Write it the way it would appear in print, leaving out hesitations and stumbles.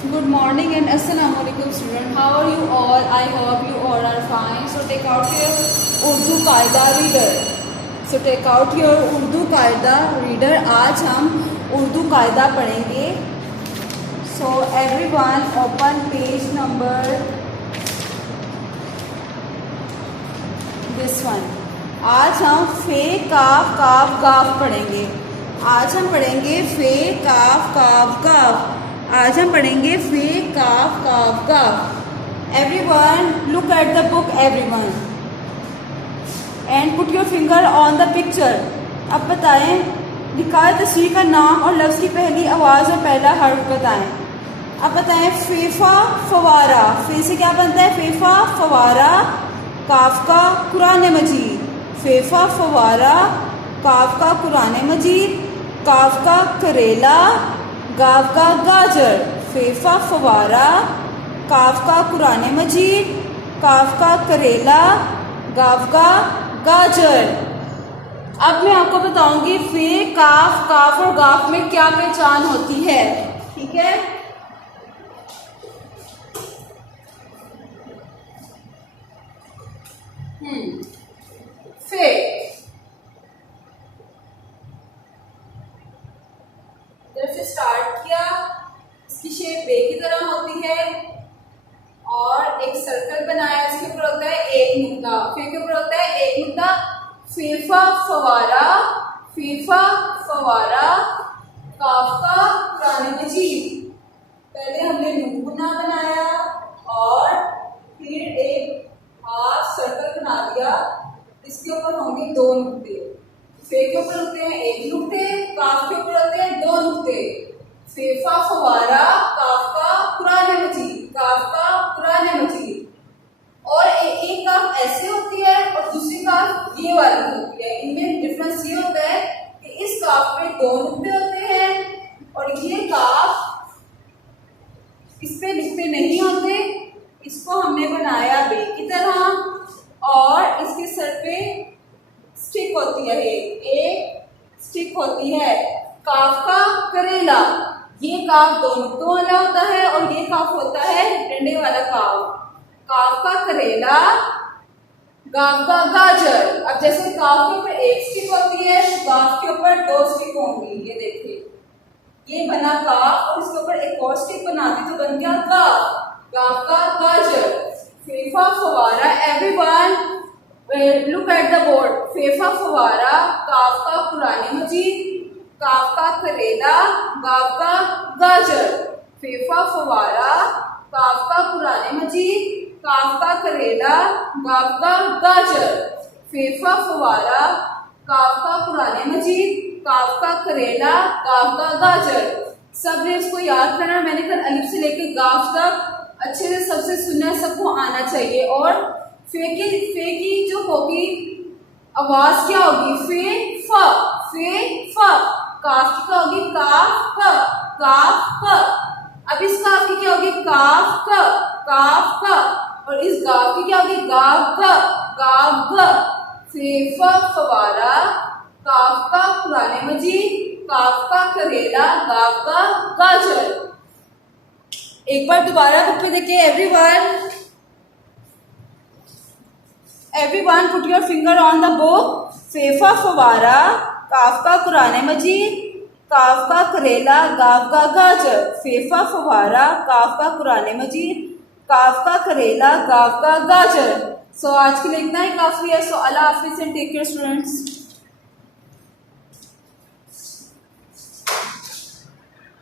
Good morning and Assalamu alaikum student. How are you all? I hope you all are fine. So take out your Urdu Qaida reader. So take out your Urdu Qaida reader. आज हम उर्दू कायदा पढ़ेंगे. So everyone open page number this one. आज हम फे काफ काफ गाफ पढ़ेंगे. आज हम पढ़ेंगे फे काफ काफ गाफ. आज हम पढ़ेंगे फे काफ काफ गाफ. Everyone look at the book everyone and put your finger on the picture. अब बताएं, लिखा है तस्वीर का नाम और लफ्ज़ की पहली आवाज़ और पहला हर्फ बताएं. अब बताएं फेफा फवारा. फे से क्या बनता है? फेफा फवारा. काफ का कुरान मजीद. फेफा फवारा काफ का कुरान मजीद. काफ का करेला. गाफ का गाजर. फेफा फवारा काफ का कुरान मजीद. काफ का करेला. गाफ का गाजर. अब मैं आपको बताऊंगी फे काफ काफ और गाफ में क्या पहचान होती है. ठीक है. फे जब से स्टार्ट किया, इसकी शेप बे की तरह होती है और एक सर्कल बनाया, इसके ऊपर होता है एक नुक्ता. फे के ऊपर होता है एक नुक्ता. फेफा फवारा. फेफा फवारा काफ का कुरान मजीद. पहले हमने नुक्ता बनाया और फिर एक हाफ सर्कल बना दिया. इसके ऊपर होंगे दो नुक्ते. फे के ऊपर होते हैं एक नुक्ते, काफ के ऊपर होते हैं दो नुक्ते. फेफा फवारा काफ का कुरान मजीद. काफ का कुरान मजीद. और एक काफ ऐसे होती है और दूसरी काफ ये वाली होती है. इनमें डिफरेंस ये होता है कि इस काफ पे दो नुक्ते होते हैं और ये काफ इस पे नुक्ते नहीं होते. इसको हमने बनाया बे की तरह और इसके सर पे स्टिक होती है. एक स्टिक होती है. काफ का करेला. ये काफ दो नुक्तों वाला होता है और ये काफ होता है डंडे वाला काफ. काफ का करेला. गाफ का गाजर. अब जैसे काफ के ऊपर एक स्टिक होती है तो गाफ के ऊपर दो स्टिक होंगी. ये देखिए, ये बना काफ और इसके ऊपर एक और स्टिक बना दी तो बन गया गाफ. गाफ का गाजर. फेफा फवारा. Everyone look at the board. फेफा फवारा काफ का कुरान मजीद. काफ का करेला. गाफ का गाजर. फेफा फवारा काफ का कुरान मजीद. काफ का करेला. गाफ का गाजर. फेफा फवारा काफ का कुरान मजीद. काफ का करेला. गाफ का गाजर. सबने इसको याद करना. मैंने कल अलिफ से लेकर गाफ तक अच्छे से सबसे सुनना, सबको आना चाहिए. और फे की जो होगी आवाज क्या होगी? फे फ. फे फ. काफ की क्या होगी? काफ क. काफ क. अब इस काफ की क्या होगी? काफ क. काफ क. और इस गाफ की क्या होगी? गाफ ग. गाफ ग. फे फ फवारा काफ का कुरान मजीद. काफ का करेला. गाफ का गाजर. एक बार दोबारा बुक में देखिए. Everyone put your finger on the book. फेफा फवारा काफ का कुरान मजीद. काफ का करेला. गाफ का गाजर. फेफा फवारा काफ का कुरान मजीद. काफ का करेला. गाफ का गाजर. सो आज के लिए इतना ही काफी है. सो अल्लाह हाफिज़ एंड टेक केयर स्टूडेंट्स.